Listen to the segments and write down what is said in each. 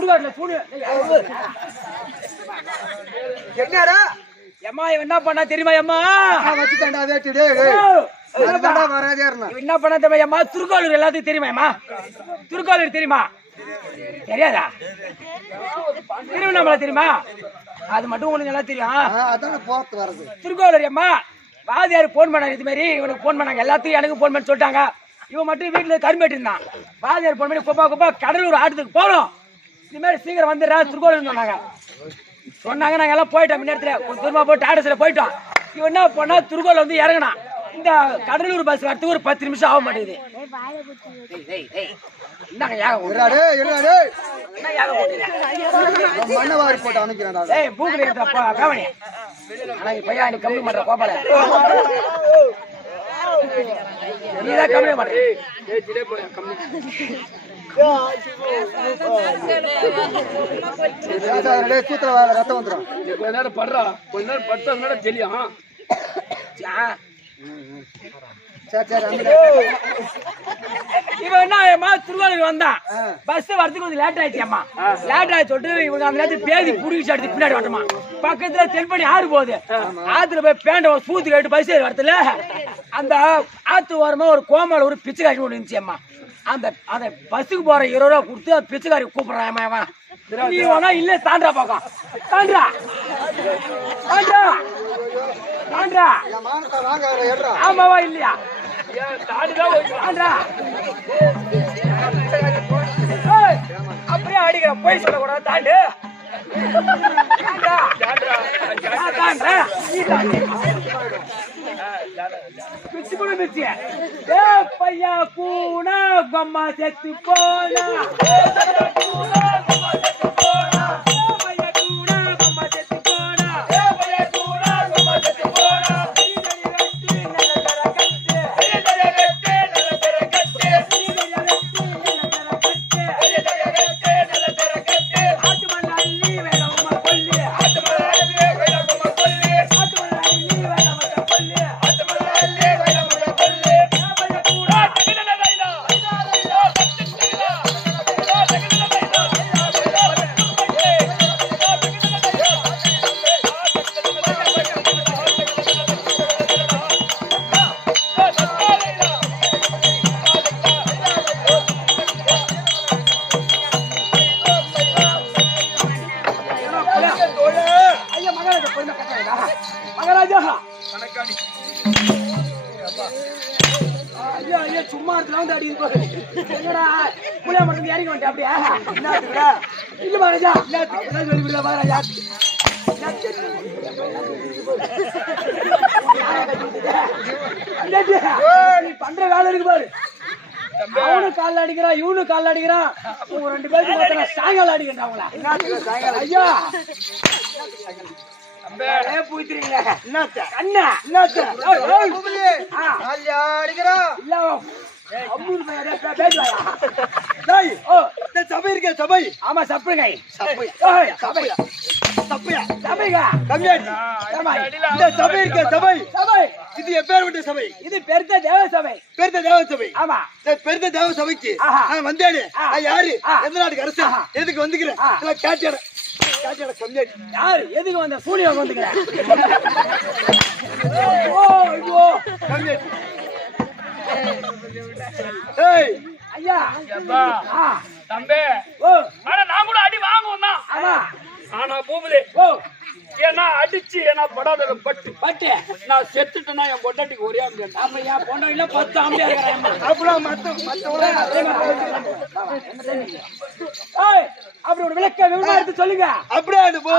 சுடுகாட்டுல சூடு என்னடா எம்மா இவன் என்ன பண்ணா தெரியுமா எம்மா வச்சுட்டாண்டா வேட்டுடே வராதே என்ன பண்ணா தெரியுமா எம்மா திருக்கோளூர் எல்லாத்துக்கும் தெரியுமா எம்மா திருக்கோளூர் தெரியுமா தெரியாதா திருவண்ணாமலை தெரியுமா அது மட்டும் உனக்கு நல்லா தெரியும் அதான் போறது வருது திருக்கோளூர் அம்மா வாதியார் போன் பண்ணாங்க இது மாதிரி இவனுக்கு போன் பண்ணாங்க எல்லாத்தையும் எனக்கு போன் பண்ணி சொல்லிட்டாங்க இவன் மட்டும் வீட்டுல கரும்பேட்டு இருந்தான் வாதியார் போன் பண்ணி குப்பா கடலூர் ஆட்டத்துக்கு போறோம் இது மாதிரி சீக்கிரம் வந்துடுறா திருக்கோளூர் சொன்னாங்க நாங்க எல்லாம் போயிட்டோம் முன்னேரத்துல கொஞ்சம் தூரமா போய் டாடஸ்ல போயிட்டோம் இவன் என்ன பண்ணா திருக்கோளூர் வந்து இறங்கினான் இந்த கடலூர் பஸ் வரத்துக்கு ஒரு 10 நிமிஷம் ஆக மாட்டேங்குது கம்மி பண்ற கோபால நீதான் கம்மி பண்ற ரத்தம் வந்துடும் கொஞ்ச நேரம் படுறா கொஞ்ச நேரம் படுத்தா தெரியும் இவன் என்ன திருவாரூர் வந்தான் பஸ் வரதுக்கு கொஞ்சம் லேட் ஆயிடுச்சு அம்மா லேட் ஆயிடுச்சு சொல்லிட்டு இவங்க அந்த நேரத்தில் பேதி புடிச்சு அடுத்து பின்னாடி வரட்டுமா பக்கத்துல தென்பண்ணி ஆறு போகுது ஆத்துல போய் பேண்ட ஒரு சூத்து கேட்டு பஸ் ஏறி வரத்துல அந்த ஆத்து ஓரமா ஒரு கோமால ஒரு பிச்சைக்காரி ஒன்று இருந்துச்சு அம்மா அந்த அந்த பஸ்ஸுக்கு போற 20 ரூபா கொடுத்து அந்த பிச்சைக்காரி கூப்பிடுறான் இல்ல தாண்டா பாக்கம் தாண்டா தாண்டா தாண்டா ஆமாவா இல்லையா அப்படியே அடிக்கிற போய் சொல்லக்கூடாது தாண்டு பிச்சு கூட பிச்சு பையா கூனா கம்மா செத்து போனா சும்மா வந்து அடி என்னடா புளிய மட்டும் இறங்கி வந்துட்டு அப்படியே இல்ல மகாராஜா சொல்லிவிடுதா மகாராஜா பண்ற வேலை இருக்கு பாரு அவனு கால அடிக்கிறான் இவனு கால அடிக்கிறான் உங்க 2 பேருக்கு சாயங்காலம் அடிக்கிறேன் அவங்கள ஐயா சபை ஆமா சப்பை சபை இது எப்பேற்பட்ட சபை இது பெருத்த தேவ சபை ஆமா பெருத்த தேவ சபைக்கு வந்தேனே யாரு எந்த நாட்டுக்கு அரசு எதுக்கு வந்துக்கிறேன் யாரு எதுக்கு வந்த சூனியா வந்துக்கிறேன் ஐயா தம்பே ஆனா நான் கூட அடி வாங்குவோம் தான் ஆனா பூமிலே ஏன்னா அடிச்சு ஏன்னா படாத பட்டு நான் செத்துட்டேன்னா என் பொண்டாட்டிக்கு ஒரே ஆம்பியன் அப்ப என் பொண்டாட்டில 10 ஆம்பியர் அப்படி ஒரு விளக்க விவரம் எடுத்து சொல்லுங்க அப்படியே அது போ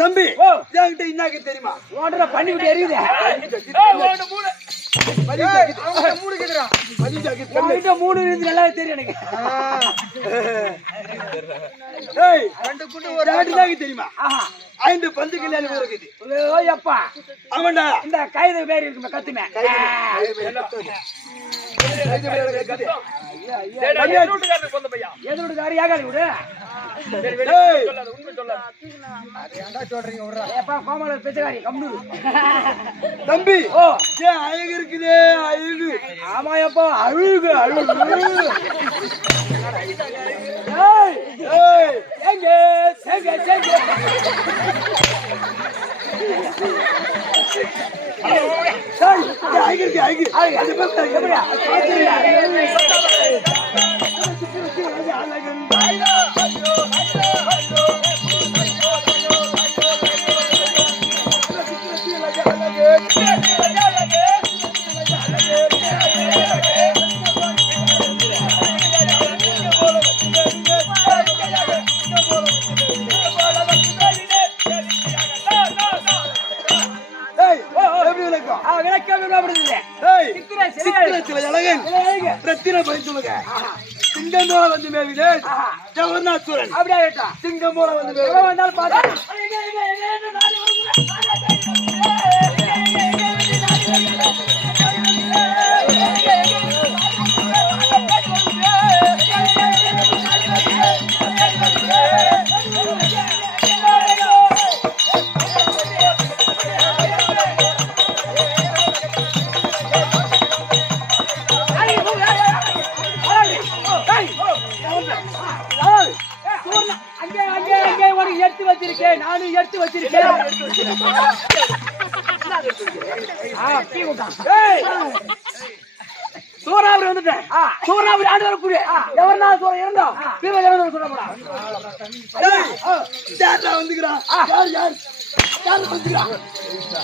தம்பி பண்ணிவிட்டு எரியுது உன்கிட்ட 3 இருந்து நல்லாவே தெரியும் எனக்கு. ஏய், 2 தான் தெரியுமா? ஆஹா. 5 பந்து கல்யாணம் இருக்குது. ஐயோ அப்பா. ஆமாண்டா. இந்த கைது பேர் இருக்குமே கத்துமே. எதிரோட்டுக்காரு ஏகாலி விடு. உண்மை சொல்லாது. ஏப்பா கோமல பெச்சகாரி கம்னு. தம்பி ஓ ஏன் அழகு இருக்குதே அழகு. ஆமாயப்பா அழுகு அழுகு. ஏய் ஏய் எங்க எங்க எங்க அழகு இருக்கு அழகு. அது எப்படியா? சிங்கம் போல வந்து மேவினே ஜவர்நாத்சூரன். அப்படியே ஆயிட்டா. சிங்கம் போல வந்து வந்தாலும் பாத்து நானும் எடுத்து வச்சிருக்கேன். சூறாவளி வந்துட்டேன். சூறாவளி ஆண்டு வரக்கூடிய எவர்னா சூற இருந்தோம் சொல்ல போறா. வந்துக்கிறான்.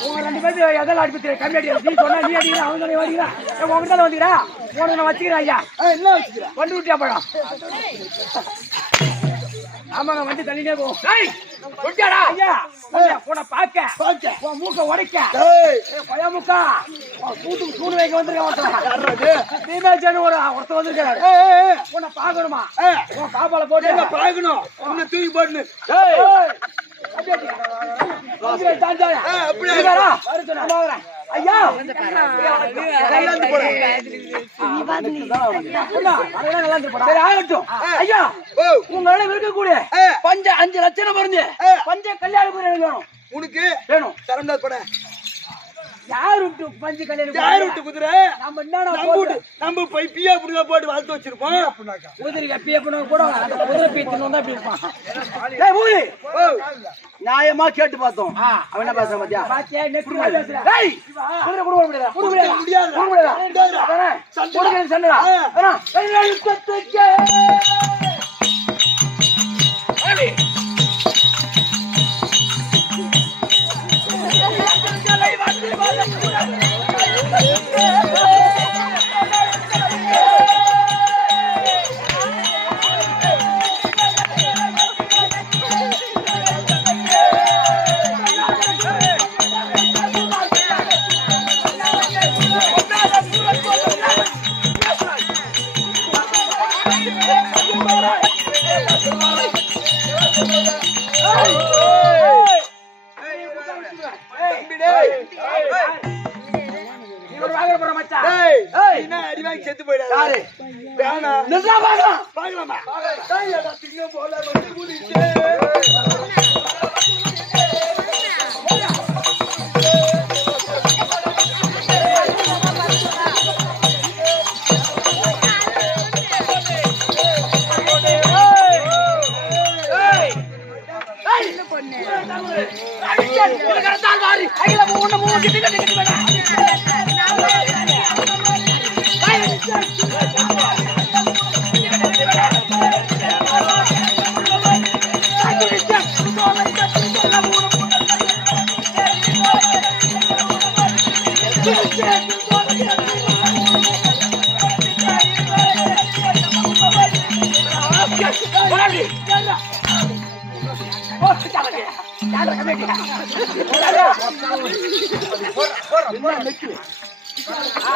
உங்க 2 பேரும் எதெல்லாம் அடிப்பீங்க கம்மி அடி. நீ சொன்னா நீ அடிக்கிறா அவங்க அடிக்கிறா உங்ககிட்ட வந்துக்கிறா உனக்கு நான் வச்சுக்கிறேன். ஐயா என்ன வச்சுக்கிறேன்? வண்டி விட்டியா பழம். ஆமாங்க வண்டி தள்ளினே போகும். ஐயா உன்னை பாக்க உன் மூக்க உடைக்க கொயா மூக்கா கூட்டுக்கு சூடு வைக்க வந்திருக்கேன். ஒருத்தர் வந்திருக்காரு. உன்னை பாக்கணுமா? உன் காப்பால போட்டு பாக்கணும். உன்னை தூக்கி போட்டு ஐயா ஐயா உங்களோட இருக்கக்கூடிய பஞ்ச 5 லட்சம் மருந்து பஞ்ச கல்யாண வேணும். உனக்கு வேணும். தரம்டா போட. யார் விட்டு பஞ்சு கல்யாணம்? யார் விட்டு குதிரை? நம்ம என்ன நம்ம போய் பியா புடுங்க போட்டு வளர்த்து வச்சிருப்போம். குதிரைக்கு பியா புடுங்க கூட அந்த குதிரை பீத்து வந்தா அப்படி இருப்பான். ஏய் மூலி நியாயமா கேட்டு பார்த்தோம். அவன் என்ன பேசுற பாத்தியா? பாத்தியா நெக்ஸ்ட் பேசுற. ஏய் குதிரை குடுக்க முடியாதா? குடுக்க முடியாது. குடுக்க முடியாதா? சண்டை சண்டை. ஏய் யுத்தத்துக்கு அடி செத்து போயிடாரு. பாக்கலாமா? சிங்கம் போல வந்து குடிச்சே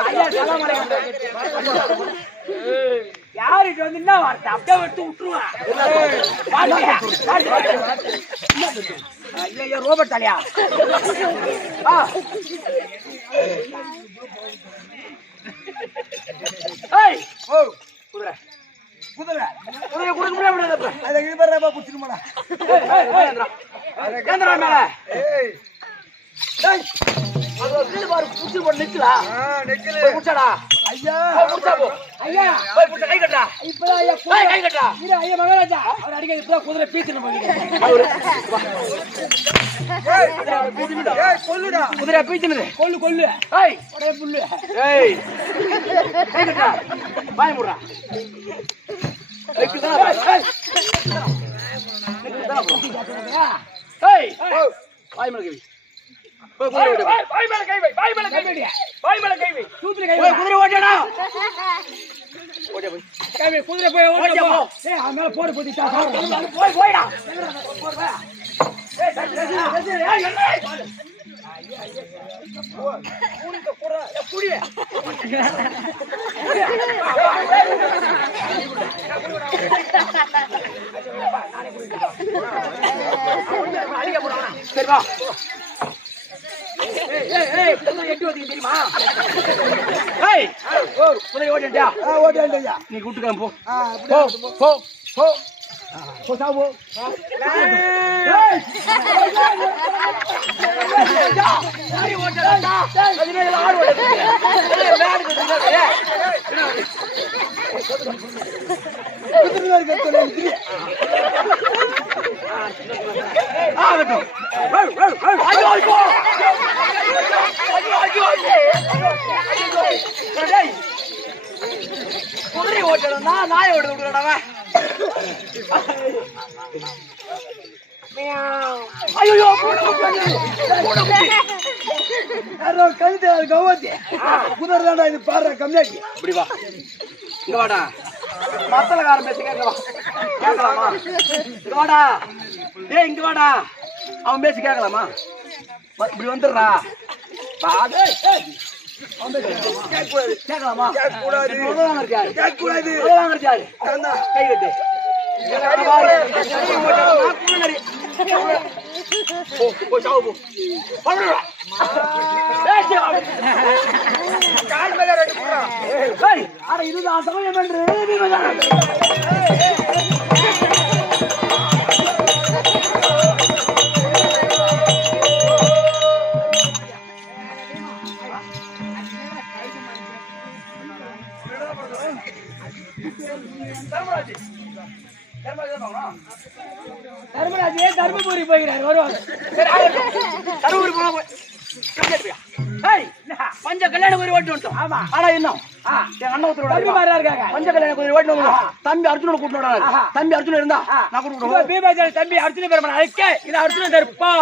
ஐயா சலாம் அலைக்கும். யாருக்கு வந்து என்ன வார்த்தை அப்படியே எடுத்து விட்டுருவேன். ஐயா ரோபர்ட் தலையா குதிரை குதிரை குதிரை கொடுக்க முடியாது. அதை இது பேர் புடிச்சிருமாடா. கேந்திரா மேல அது வீடு பாரு புடிச்சு போட்டு நிக்கலாம். நெக்கில போய் புடிச்சடா. ஐயா புடிச்சா போ. ஐயா போய் புடிச்ச கை கட்டா. இப்பதான் ஐயா கை கட்டா. இரு ஐயா மகாராஜா அவர் அடிக்க இப்பதான் குதிரை பீச்சிட்டு போயிடுங்க. அவரு ஏய் கொல்லுடா. குதிரை பீச்சினது கொல்லு கொல்லு. ஏய் ஒரே புல்லு. ஏய் கை கட்டா. பாய் முறா. நிக்குதா ஏய் நிக்குதா ஏய் பாய் மேல கை பாய் மேல கை வை. பாய் மேல கை வை. பாய் மேல கை வை. சூத்திர கை வை. குதிரை ஓட்டடா. ஓட போய் கை வை. குதிரை போய் ஓட போ. ஏய் அவன் மேல போடு போடிட்டா. போய் போய்டா. போறடா. ஏய் டேய் ஏய் என்ன ஐயா ஐயா கூடிக்கு போறா. கூடி. அடிக்க போறானா. சரி வா. ஏய் குதிரை எட்டி ஓடிங்க தெரியுமா? ஏய் ஓ குதிரை ஓடிட்டியா? ஓடியா. நீ கூட்டுக்க போ. போ போ போ போ சாவு. ஏய் நீ ஓடடா. அதுமே ஆடு ஓடுது. ஏய் மேடு குதிரை. குதிரை கட்டல இருக்கு. ஆகட்டும். ஐயோ ஐயோ குதிரை ஓட்டணும்னா நாயை ஓட விடுறடா. ஐயோ கழுத்து கவத்தி குதிரை தாண்டா இது பாடுற கம்மியாக்கி. இப்படி வா. இங்க வாடா. மத்தலகாரன் பேசி கேட்க வா. கேட்கலாமா? இங்க வாடா. ஏய் இங்க வாடா. அவன் பேசி கேட்கலாமா? இப்படி வந்துடுறா. கேட்கலாமா? கை கட்டு. இதுதான் சமயம் என்று தர்மராஜே தர்மபுரி போகிறார். வருவாங்க. தர்மபுரி போனா பஞ்ச கல்யாண குதிரை ஓட்டு வந்துட்டோம். ஆமா. ஆனா இன்னும் என் அண்ணன் ஒருத்தரோட இருக்காங்க. பஞ்ச கல்யாண குதிரை ஓட்டு வந்து தம்பி அர்ஜுனோட கூட்டு வராங்க. தம்பி அர்ஜுன் இருந்தா நான் கூட்டு பீமாஜாரி தம்பி அர்ஜுன பெருமன் அழைக்க இது அர்ஜுனன் தருப்பா.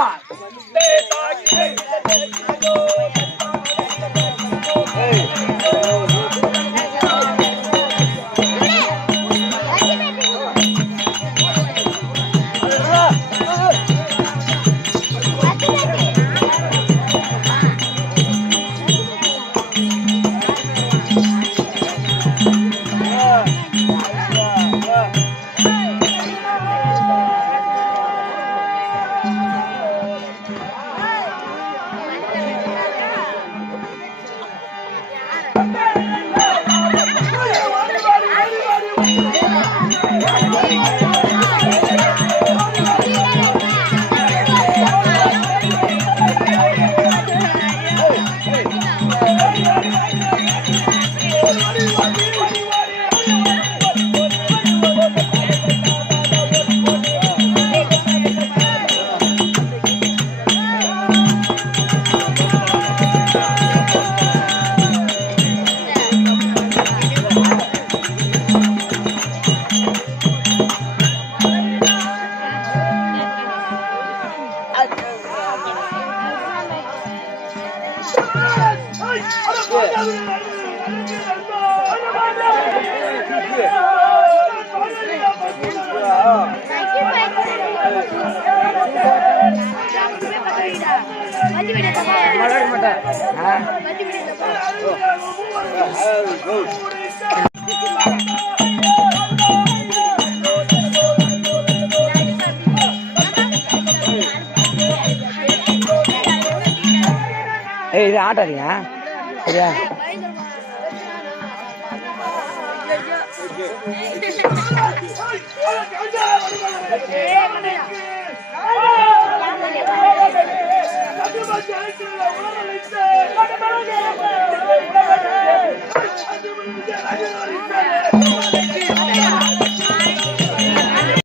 ஏய் இது ஆட்டாதீங்க சரியா Hey!